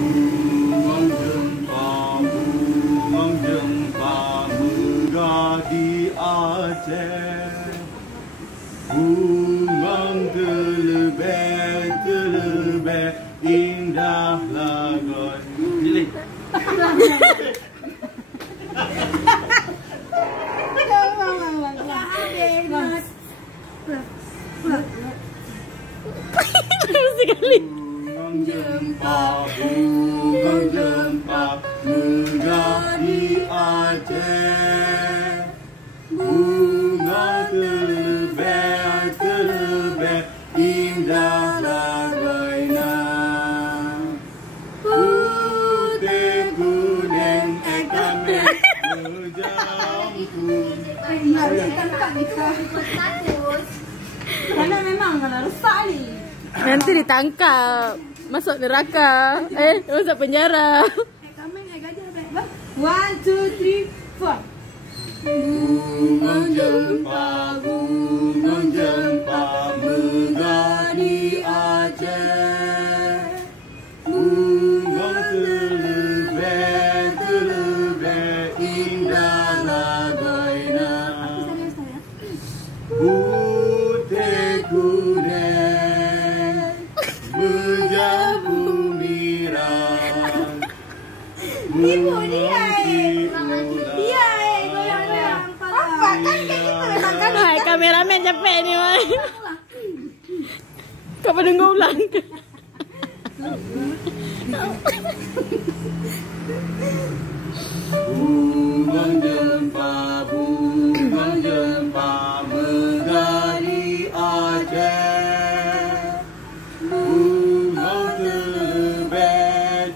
Bunga jempa megah di Aceh. Bunga terlebih indah lagai. Pilih. Sekali. Bunga jempa megah di Aceh. Bunga terlebih indah lagainya. Putih kuning kami berjamku. Karena memang rusak ni. Nanti ditangkap, masuk neraka, masuk penjara. Kami gajah baik. 1, 2, 3, 4. Bunga jempa megah di Aceh. Bunga terlebih indah lagainya. Putih kuning berjabu merah. Ibu dia goyang-goyang pala. Apa kan kita Hai, kameramen capek ni, Mai. Kau penunggu ulang ke? Bunga jempa megah di Aceh. Bunga terlebih